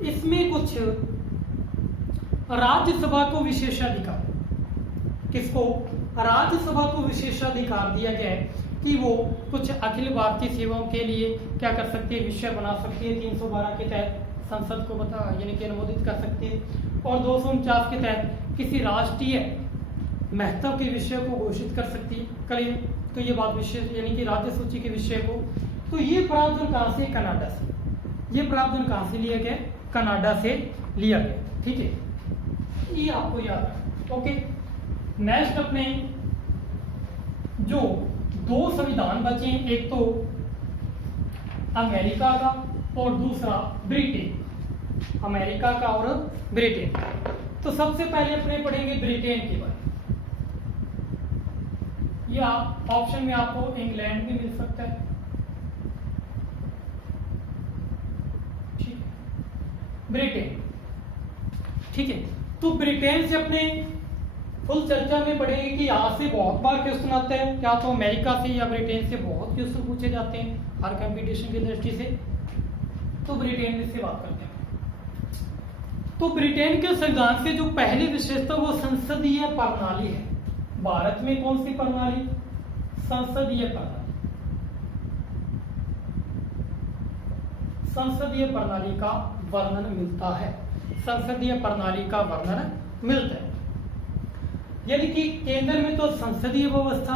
इसमें कुछ राज्यसभा को विशेषाधिकार, किसको? राज्यसभा को विशेषाधिकार दिया गया है कि वो कुछ अखिल भारतीय सेवाओं के लिए क्या कर सकती है? विषय बना सकती है। 312 के तहत संसद को बता यानी कि अनुमोदित कर सकती है और 249 के तहत किसी राष्ट्रीय महत्व के विषय को घोषित कर सकती है। करिए, तो ये बात विशेष यानी कि राज्य सूची के विषय को। तो ये प्रावधान कहां से? कनाडा से। ये प्रावधान कहां से लिया गया? कनाडा से लिया गया। ठीक है, ये आपको याद रखना। ओके, नेक्स्ट अपने जो दो संविधान बचे हैं, एक तो अमेरिका का और दूसरा ब्रिटेन, अमेरिका का और ब्रिटेन। तो सबसे पहले अपने पढ़ेंगे ब्रिटेन के बारे में। या ऑप्शन में आपको इंग्लैंड भी मिल सकता है, ठीक, ब्रिटेन, ठीक है। तो ब्रिटेन से अपने फुल चर्चा में पढ़ेंगे कि यहाँ से बहुत बार क्वेश्चन आते हैं, क्या तो अमेरिका से या ब्रिटेन से बहुत क्वेश्चन पूछे जाते हैं हर कंपटीशन की दृष्टि से। तो ब्रिटेन से बात करते हैं। तो ब्रिटेन के संविधान से जो पहली विशेषता वो संसदीय प्रणाली है। भारत में कौन सी प्रणाली? संसदीय प्रणाली। संसदीय प्रणाली का वर्णन मिलता है, संसदीय प्रणाली का वर्णन मिलता है। यानी कि केंद्र में तो संसदीय व्यवस्था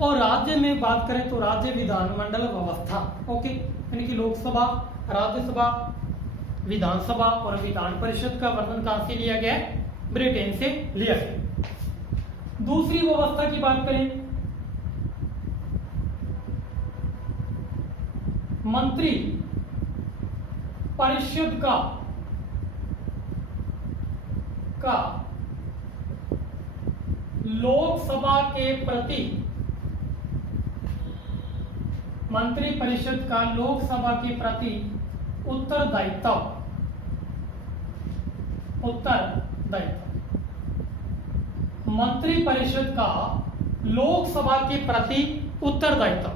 और राज्य में बात करें तो राज्य विधानमंडल व्यवस्था। ओके, यानी कि लोकसभा, राज्यसभा, विधानसभा और विधान परिषद का वर्णन कहां से लिया गया है? ब्रिटेन से लिया गया। दूसरी व्यवस्था की बात करें, मंत्री परिषद का लोकसभा के प्रति, मंत्री परिषद का लोकसभा के प्रति उत्तरदायित्व, मंत्री परिषद का लोकसभा के प्रति उत्तरदायित्व।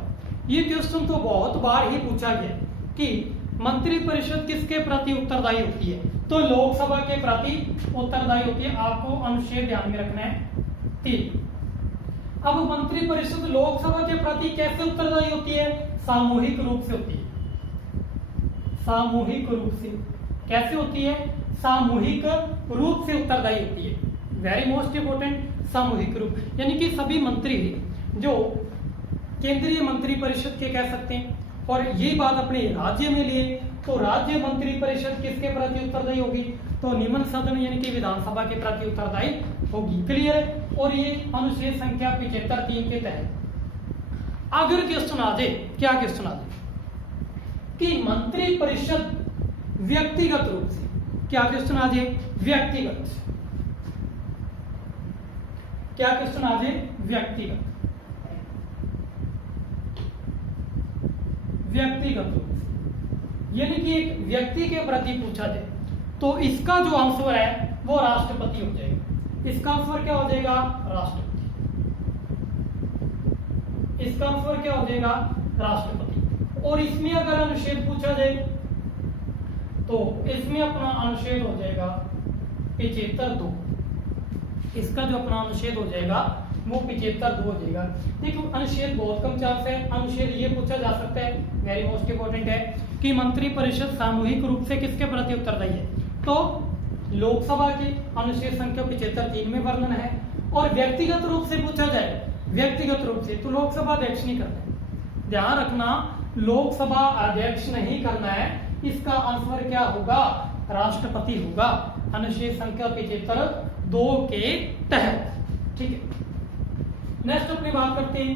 ये क्वेश्चन तो बहुत बार ही पूछा गया कि मंत्री परिषद किसके प्रति उत्तरदायी होती है? तो लोकसभा के प्रति उत्तरदायी होती है। आपको अनुच्छेद ध्यान में रखना है 3। अब मंत्री परिषद लोकसभा के प्रति कैसे उत्तरदायी होती है? सामूहिक रूप से होती है। सामूहिक रूप से कैसे होती है? सामूहिक रूप से उत्तरदायी होती है। वेरी मोस्ट इंपोर्टेंट, सामूहिक रूप, यानी कि सभी मंत्री जो केंद्रीय मंत्री परिषद के कह सकते हैं। और ये बात अपने राज्य में लिए तो राज्य मंत्री परिषद किसके प्रति उत्तरदायी होगी? तो निम्न सदन यानी कि विधानसभा के प्रति उत्तरदायी होगी। क्लियर है? और ये अनुच्छेद संख्या 75(3) के तहत अगर क्वेश्चन आ जाए, क्या क्वेश्चन आ जाए कि मंत्री परिषद व्यक्तिगत रूप से, क्या क्वेश्चन आ जाए? व्यक्तिगत, क्या क्वेश्चन आ जाए? व्यक्तिगत, व्यक्तिगत रूप से, यानी कि एक व्यक्ति के प्रति पूछा जाए तो इसका जो आंसर है वो राष्ट्रपति हो जाएगा। इसका आंसर क्या हो जाएगा? राष्ट्रपति। इसका आंसर क्या हो जाएगा? राष्ट्रपति। और इसमें अगर अनुच्छेद पूछा जाए तो इसमें अपना अनुच्छेद हो जाएगा 75(2). इसका जो अपना अनुच्छेद हो जाएगा वो 75(2) हो जाएगा। देखो अनुच्छेद बहुत कम चांस है। अनुच्छेद ये पूछा जा सकता है, वेरी मोस्ट इंपोर्टेंट है, कि मंत्री परिषद सामूहिक रूप से किसके प्रति उत्तरदायी है? तो लोकसभा के अनुच्छेद संख्या 75(3) में वर्णन है। और व्यक्तिगत रूप से पूछा जाए, व्यक्तिगत रूप से, तो लोकसभा अध्यक्ष नहीं करना है। ध्यान रखना, लोकसभा अध्यक्ष नहीं करना है। इसका आंसर क्या होगा? राष्ट्रपति होगा, अनुच्छेद संख्या 75(2) के तहत। ठीक है, नेक्स्ट अपनी बात करते हैं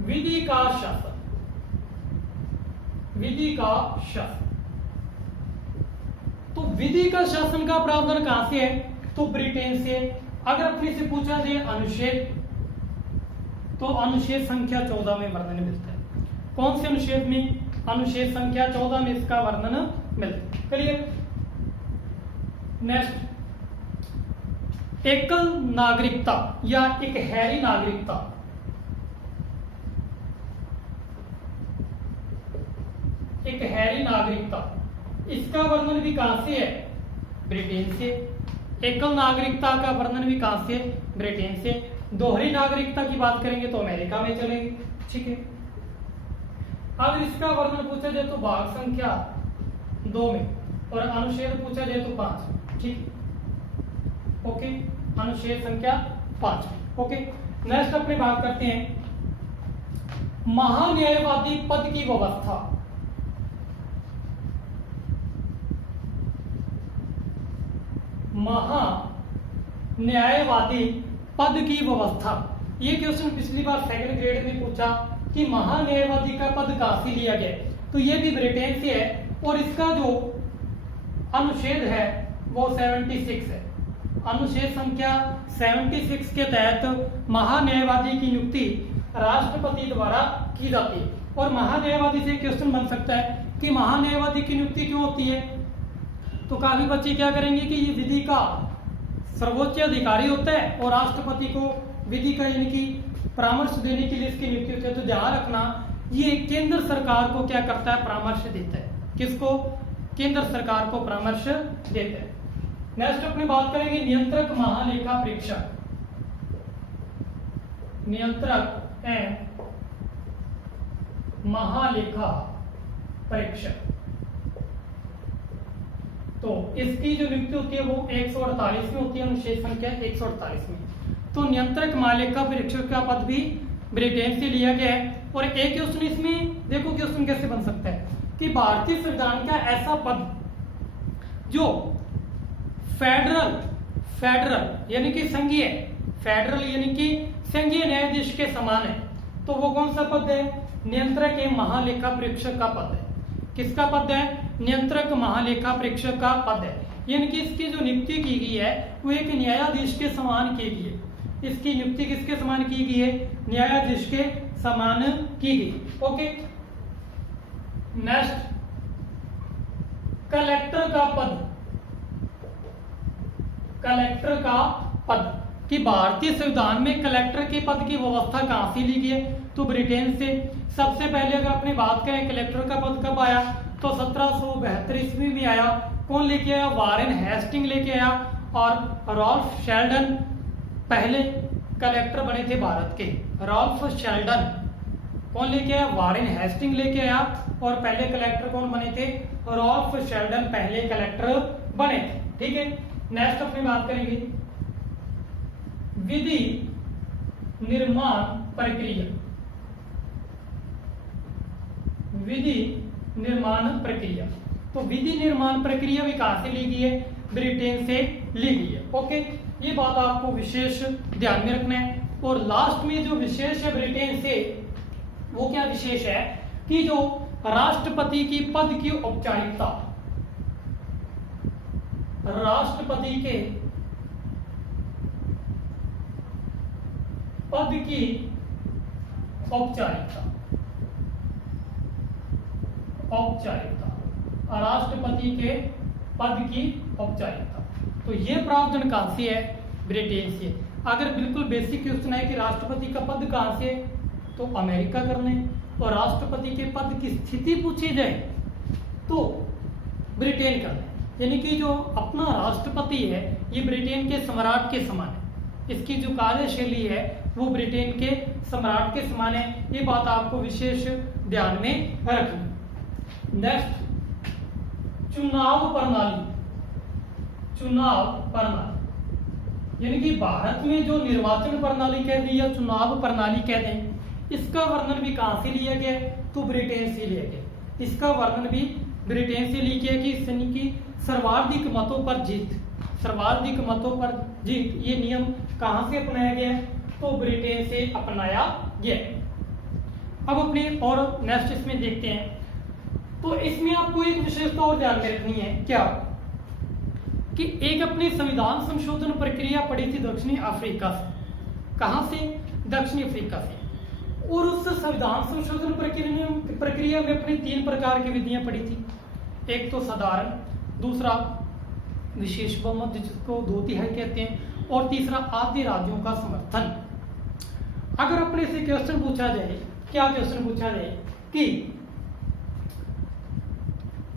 विधि का शासन। विधि का शासन, तो विधि का शासन का प्रावधान कहां से है? तो ब्रिटेन से। अगर अपने से पूछा जाए अनुच्छेद, तो अनुच्छेद संख्या 14 में वर्णन मिलता है। कौन से अनुच्छेद में? अनुच्छेद संख्या 14 में इसका वर्णन मिलता है। क्लियर? नेक्स्ट, एकल नागरिकता या इकहरी नागरिकता। इकहरी नागरिकता, इसका वर्णन भी कहां से है? ब्रिटेन से। एकल नागरिकता का वर्णन भी कहां से? ब्रिटेन से। दोहरी नागरिकता की बात करेंगे तो अमेरिका में चलेंगे। ठीक है, अगर इसका वर्णन पूछा जाए तो भाग संख्या 2 में, और अनुच्छेद पूछा जाए तो 5। ठीक, ओके, अनुच्छेद संख्या 5। ओके, नेक्स्ट अपनी बात करते हैं महान्यायवादी पद की व्यवस्था। महान्यायवादी पद की व्यवस्था। ये क्वेश्चन पिछली बार सेकंड ग्रेड में पूछा कि महान्यायवादी का पद कहां से लिया गया, तो ये भी ब्रिटेन से है और इसका जो अनुच्छेद है वो 76 है। अनुच्छेद संख्या 76 के तहत महान्यायवादी की नियुक्ति राष्ट्रपति द्वारा की जाती है। और महान्यायवादी से क्वेश्चन बन सकता है कि महान्यायवादी की नियुक्ति क्यों होती है, तो काफी बच्चे क्या करेंगे कि ये विधि का सर्वोच्च अधिकारी होता है और राष्ट्रपति को विधि का यानी कि परामर्श देने के लिए इसकी नियुक्ति होती है। तो ध्यान रखना, ये केंद्र सरकार को क्या करता है, परामर्श देता है। किसको? केंद्र सरकार को परामर्श देता है। नेक्स्ट अपनी बात करेंगे नियंत्रक महालेखा परीक्षक। नियंत्रक एवं महालेखा परीक्षक, तो इसकी जो नियुक्ति होती है वो 148 में होती है, अनुच्छेद संख्या 148 में। तो नियंत्रक महालेखा परीक्षक का पद भी ब्रिटेन से लिया गया है। और एक क्वेश्चन इसमें देखो, क्वेश्चन कैसे बन सकता है कि भारतीय संविधान का ऐसा पद जो फेडरल यानी कि संघीय, फेडरल यानी कि संघीय न्यायाधीश के समान है, तो वो कौन सा पद है? नियंत्रक एवं महालेखा परीक्षक का पद है। किसका पद है? नियंत्रक महालेखा परीक्षक का पद है। यानी कि इसकी जो नियुक्ति की गई है वो एक न्यायाधीश के समान की गई है। इसकी नियुक्ति किसके समान की गई है? न्यायाधीश के समान की गई। ओके, नेक्स्ट कलेक्टर का पद। कलेक्टर का पद कि भारतीय संविधान में कलेक्टर के पद की व्यवस्था कहां से ली गई है, तो ब्रिटेन से। सबसे पहले अगर अपनी बात करें कलेक्टर का पद कब आया, तो 1772 ईस्वी में आया। कौन लेके आया? वारेन हेस्टिंग लेके आया। और रॉल्फ शेल्डन पहले कलेक्टर बने थे भारत के। रॉल्फ शेल्डन कौन लेके आया? वारेन हेस्टिंग लेके आया। और पहले कलेक्टर कौन बने थे? रॉल्फ शेल्डन पहले कलेक्टर बने थे। ठीक है, नेक्स्ट अपनी बात करेंगे विधि निर्माण प्रक्रिया। विधि निर्माण प्रक्रिया, तो विधि निर्माण प्रक्रिया भी कहां से ली गई है? ब्रिटेन से ली गई है। ओके, ये बात आपको विशेष ध्यान में रखना है। और लास्ट में जो विशेष है ब्रिटेन से, वो क्या विशेष है कि जो राष्ट्रपति की पद की औपचारिकता, राष्ट्रपति के पद की औपचारिकता, राष्ट्रपति के पद की औपचारिकता, तो ये प्रावधान कहां से है? ब्रिटेन से। अगर बिल्कुल बेसिक क्वेश्चन है कि राष्ट्रपति का पद कहां से, तो अमेरिका करने। और राष्ट्रपति के पद की स्थिति पूछी जाए तो ब्रिटेन करने। यानी कि जो अपना राष्ट्रपति है ये ब्रिटेन के सम्राट के समान है। इसकी जो कार्यशैली है वो ब्रिटेन के सम्राट के समान है। ये बात आपको विशेष ध्यान में रखनी। नेक्स्ट चुनाव प्रणाली। चुनाव प्रणाली यानी कि भारत में जो निर्वाचन प्रणाली कह दी या चुनाव प्रणाली कह दें, इसका वर्णन भी कहां से लिया गया? तो ब्रिटेन से लिया गया। इसका वर्णन भी ब्रिटेन से लिया गया कि सर्वाधिक मतों पर जीत, सर्वाधिक मतों पर जीत, ये नियम कहां से अपनाया गया? तो ब्रिटेन से अपनाया गया। अब अपने और नेक्स्ट इसमें देखते हैं। तो इसमें आपको एक विशेषता और ध्यान में रखनी है, क्या कि एक अपनी संविधान संशोधन प्रक्रिया पड़ी थी दक्षिणी अफ्रीका से। कहां से? दक्षिणी अफ्रीका से। और उस संविधान संशोधन प्रक्रिया में अपनी 3 प्रकार की विधियां पड़ी थी। एक तो साधारण, दूसरा विशेष बहुमत जिसको 2/3 कहते हैं, और तीसरा आधे राज्यों का समर्थन। अगर अपने से क्वेश्चन पूछा जाए, क्या क्वेश्चन पूछा जाए कि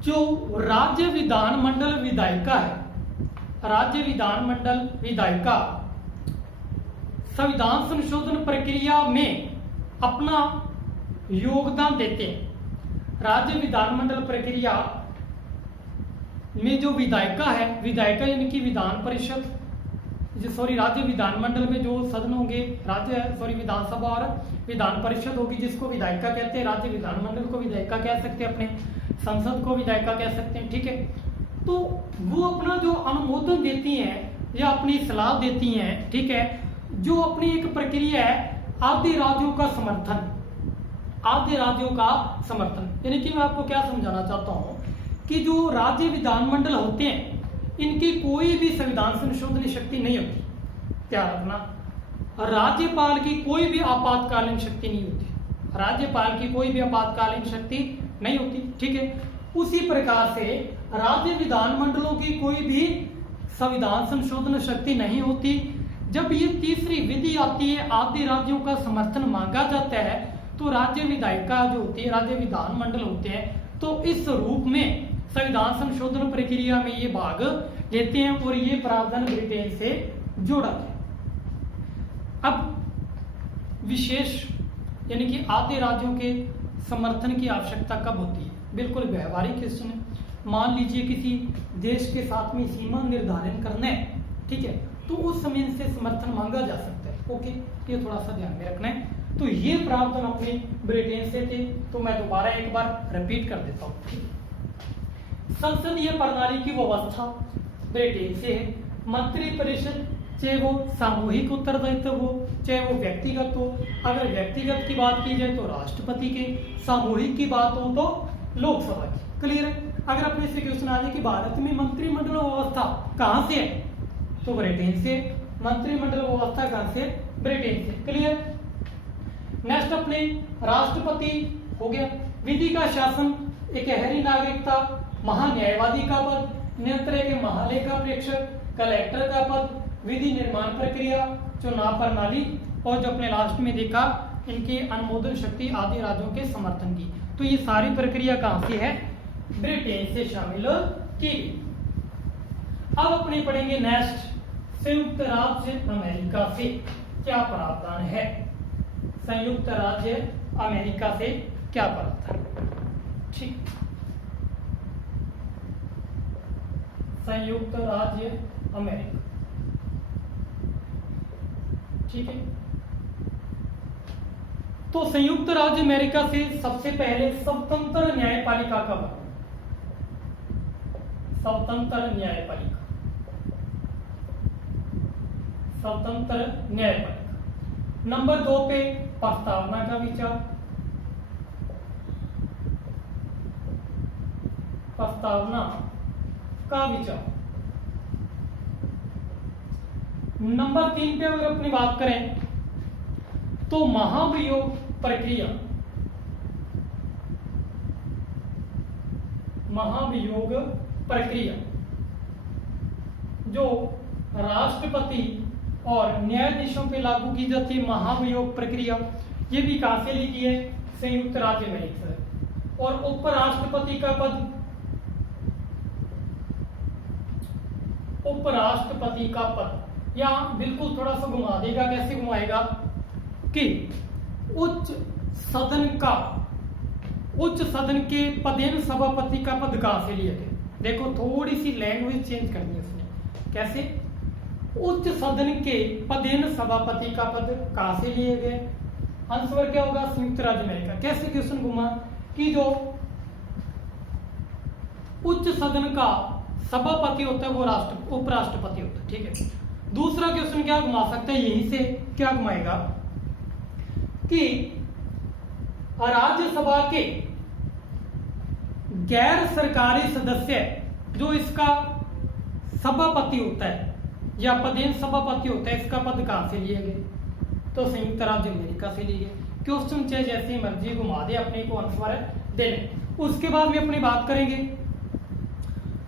जो राज्य विधानमंडल विधायिका है, राज्य विधानमंडल विधायिका संविधान संशोधन प्रक्रिया में अपना योगदान देते हैं। राज्य विधानमंडल प्रक्रिया में जो विधायिका है, विधायिका यानी कि विधान परिषद, राज्य विधानमंडल में जो सदन होंगे, विधानसभा और विधान परिषद होगी, जिसको विधायिका कहते हैं। राज्य विधानमंडल को विधायिका कह सकते हैं, अपने संसद को विधायिका कह सकते हैं। ठीक है, तो वो अपना जो अनुमोदन देती हैं या अपनी सलाह देती हैं, ठीक है, जो अपनी एक प्रक्रिया है आधे राज्यों का समर्थन, आधे राज्यों का समर्थन, यानी कि मैं आपको क्या समझाना चाहता हूं कि जो राज्य विधानमंडल होते हैं इनकी कोई भी संविधान संशोधन शक्ति नहीं होती, ध्यान रखना। राज्यपाल की कोई भी आपातकालीन शक्ति नहीं होती, राज्यपाल की कोई भी आपातकालीन शक्ति नहीं होती, ठीक है। उसी प्रकार से राज्य विधानमंडलों की कोई भी संविधान संशोधन शक्ति नहीं होती। जब ये तीसरी विधि आती है आधे राज्यों का समर्थन मांगा जाता है तो राज्य विधायिका जो होती है, राज्य विधानमंडल होते हैं, तो इस रूप में संविधान संशोधन प्रक्रिया में ये भाग लेते हैं और ये प्रावधान ब्रिटेन से जोड़ा है। अब विशेष यानी कि आधे राज्यों के समर्थन की आवश्यकता कब होती है, बिल्कुल व्यवहारिक क्वेश्चन है। मान लीजिए किसी देश के साथ में सीमा निर्धारण करना है, ठीक है, तो उस समय से समर्थन मांगा जा सकता है। ओके, ये थोड़ा सा ध्यान में रखना है। तो ये प्रावधान अपने ब्रिटेन से थे, तो मैं दोबारा एक बार रिपीट कर देता हूँ। संसदीय प्रणाली की व्यवस्था ब्रिटेन से है। मंत्रिपरिषद चाहे वो सामूहिक उत्तरदायित्व हो चाहे वो व्यक्तिगत हो, अगर व्यक्तिगत की बात की जाए तो राष्ट्रपति के, सामूहिक की बात हो तो लोकसभा की। क्लियर है। अगर अपने से क्वेश्चन आ जाए कि भारत में मंत्रिमंडल व्यवस्था कहां से है, तो ब्रिटेन से। मंत्रिमंडल व्यवस्था कहां से, ब्रिटेन से। क्लियर। नेक्स्ट अपने राष्ट्रपति हो गया। विधि का शासन, इकहरी नागरिकता, महान्यायवादी का पद, नियंत्रक के महालेखा प्रेक्षक, कलेक्टर का पद, विधि निर्माण प्रक्रिया, चुनाव प्रणाली, और जो अपने लास्ट में देखा इनकी अनुमोदन शक्ति आदि राज्यों के समर्थन की। तो ये सारी प्रक्रिया कहां से है, ब्रिटेन से शामिल की गई। अब अपने पढ़ेंगे नेक्स्ट, संयुक्त राज्य अमेरिका से क्या प्रावधान है। संयुक्त राज्य अमेरिका से क्या प्रावधान, ठीक। संयुक्त राज्य अमेरिका, ठीक है। तो संयुक्त राज्य अमेरिका से सबसे पहले स्वतंत्र न्यायपालिका का बना, स्वतंत्र न्यायपालिका, स्वतंत्र न्यायपालिका। नंबर 2 पे प्रस्तावना का विचार, प्रस्तावना का विचार। नंबर 3 पे अगर अपनी बात करें तो महाभियोग प्रक्रिया, महाभियोग प्रक्रिया जो राष्ट्रपति और न्यायाधीशों पे लागू की जाती है, महाभियोग प्रक्रिया, ये भी कहां से ली गई है, संयुक्त राज्य अमेरिका से। और उपराष्ट्रपति का पद, उपराष्ट्रपति का पद यहां बिल्कुल थोड़ा सा घुमा देगा। कैसे घुमाएगा कि उच्च सदन का, उच्च सदन के पदेन सभापति का पद कहां से लिया गया। देखो थोड़ी सी लैंग्वेज चेंज करनी है उसने। कैसे, उच्च सदन के पदेन सभापति का पद कहां से लिए गए। आंसर क्या होगा, संयुक्त राज्य अमेरिका। कैसे क्वेश्चन घुमा कि जो उच्च सदन का सभापति होता है वो उपराष्ट्रपति होता है, ठीक है। दूसरा क्वेश्चन क्या घुमा सकता है, यहीं से क्या घुमाएगा कि राज्यसभा के गैर सरकारी सदस्य जो इसका सभापति होता है या पदेन सभापति होता है, इसका पद कहां से लिए गए, तो संयुक्त राज्य अमेरिका से लिए गए। क्वेश्चन चाहे जैसे मर्जी घुमा दे, अपने को आंसर दे ले। उसके बाद में अपनी बात करेंगे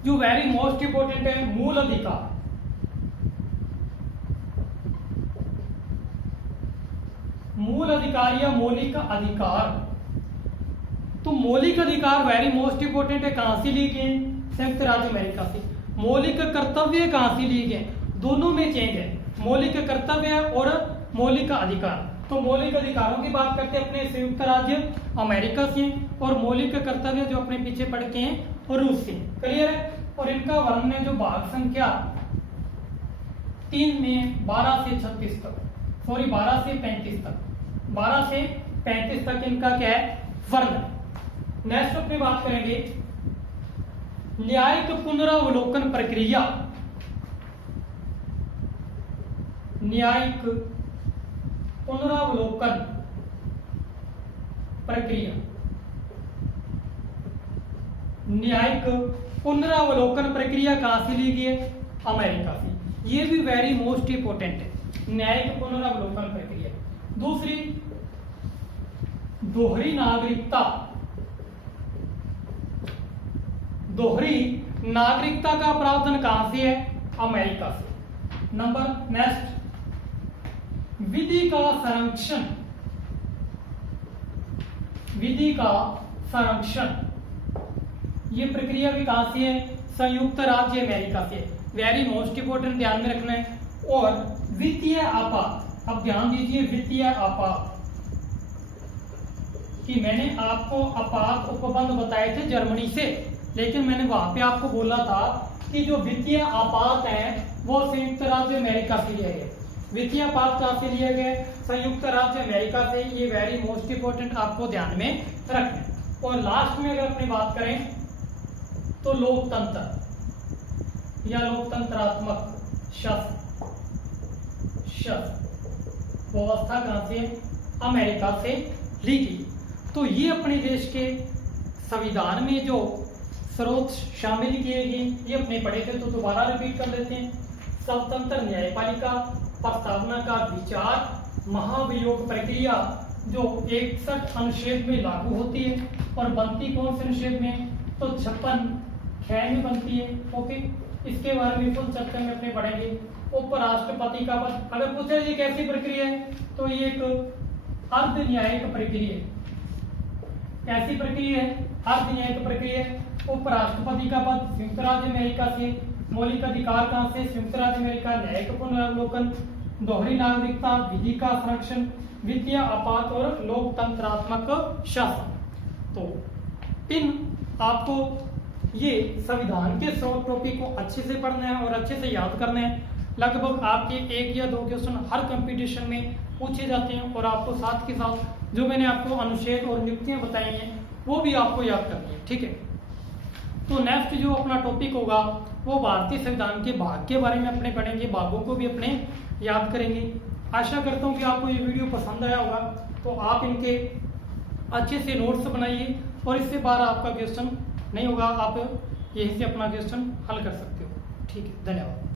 जो वेरी मोस्ट इंपोर्टेंट है, मूल अधिकार। मूल अधिकार या मौलिक अधिकार, तो मौलिक अधिकार वेरी मोस्ट इंपोर्टेंट है, कहां से लिए गए, संयुक्त राज्य अमेरिका से। मौलिक कर्तव्य कहां से लिए गए, दोनों में चेंज है, मौलिक कर्तव्य और मौलिक अधिकार। तो मौलिक अधिकारों की बात करते हैं अपने संयुक्त राज्य अमेरिका से, और मौलिक कर्तव्य जो अपने पीछे पड़ के हैं और रूस से। क्लियर है। और इनका वर्णन है जो भाग संख्या 3 में 12 से 36 तक, सॉरी 12 से 35 तक, 12 से 35 तक इनका क्या है, वर्णन। नेक्स्ट अपनी बात करेंगे न्यायिक पुनरावलोकन प्रक्रिया। न्यायिक पुनरावलोकन प्रक्रिया, न्यायिक पुनरावलोकन प्रक्रिया कहां से ली गई है? अमेरिका से। ये भी वेरी मोस्ट इंपोर्टेंट है, न्यायिक पुनरावलोकन प्रक्रिया। दूसरी, दोहरी नागरिकता, दोहरी नागरिकता का प्रावधान कहां से है? अमेरिका से। नेक्स्ट, विधि का संरक्षण, विधि का संरक्षण, ये प्रक्रिया भी कहां से है? संयुक्त राज्य अमेरिका से। वेरी मोस्ट इंपोर्टेंट, ध्यान में रखना है। और वित्तीय आपात, अब ध्यान दीजिए, वित्तीय आपात कि मैंने आपको आपात उपबंध बताए थे जर्मनी से, लेकिन मैंने वहां पे आपको बोला था कि जो वित्तीय आपात है वो संयुक्त राज्य अमेरिका से लिए गए। वित्तीय आपात कहां से लिए गए? संयुक्त राज्य अमेरिका से। ये वेरी मोस्ट इंपोर्टेंट, आपको ध्यान में रखना। और लास्ट में अगर अपनी बात करें तो लोकतंत्र या लोकतंत्रात्मक शासन व्यवस्था कहां से? अमेरिका से ली गई। तो ये अपने देश के संविधान में जो स्रोत शामिल किए गए ये अपने पढ़े थे, तो दोबारा रिपीट कर लेते हैं। स्वतंत्र न्यायपालिका, प्रस्तावना का विचार, महाभियोग प्रक्रिया जो 61 अनुच्छेद में लागू होती है और बनती कौन से अनुच्छेद में? तो 56 ख में बनती है। ओके, इसके बारे में फुल चर्चा में अपने पढ़ेंगे। उपराष्ट्रपति का पद, अगर पूछे ये कैसी प्रक्रिया है तो ये एक अर्ध न्यायिक प्रक्रिया है। कैसी प्रक्रिया है? अर्ध न्यायिक प्रक्रिया। उपराष्ट्रपति का पद संयुक्त राज्य अमेरिका से। मौलिक अधिकार कहां से? संयुक्त राज्य अमेरिका। न्यायिक पुनरावलोकन, दोहरी नागरिकता, विधि का संरक्षण, वित्तीय आपात और लोकतंत्रात्मक शासन। तो इन आपको ये संविधान के स्रोत टॉपिक को अच्छे से पढ़ना है और अच्छे से याद करना है। लगभग आपके 1 या 2 क्वेश्चन हर कंपटीशन में पूछे जाते हैं और आपको साथ के साथ जो मैंने आपको अनुच्छेद और नियुक्तियां बताई हैं वो भी आपको याद करनी है। ठीक है, तो नेक्स्ट जो अपना टॉपिक होगा वो भारतीय संविधान के भाग के बारे में अपने पढ़ेंगे, भागों को भी अपने याद करेंगे। आशा करता हूँ कि आपको ये वीडियो पसंद आया होगा, तो आप इनके अच्छे से नोट्स बनाइए और इससे बाहर आपका क्वेश्चन नहीं होगा, आप यहीं से अपना क्वेश्चन हल कर सकते हो। ठीक है, धन्यवाद।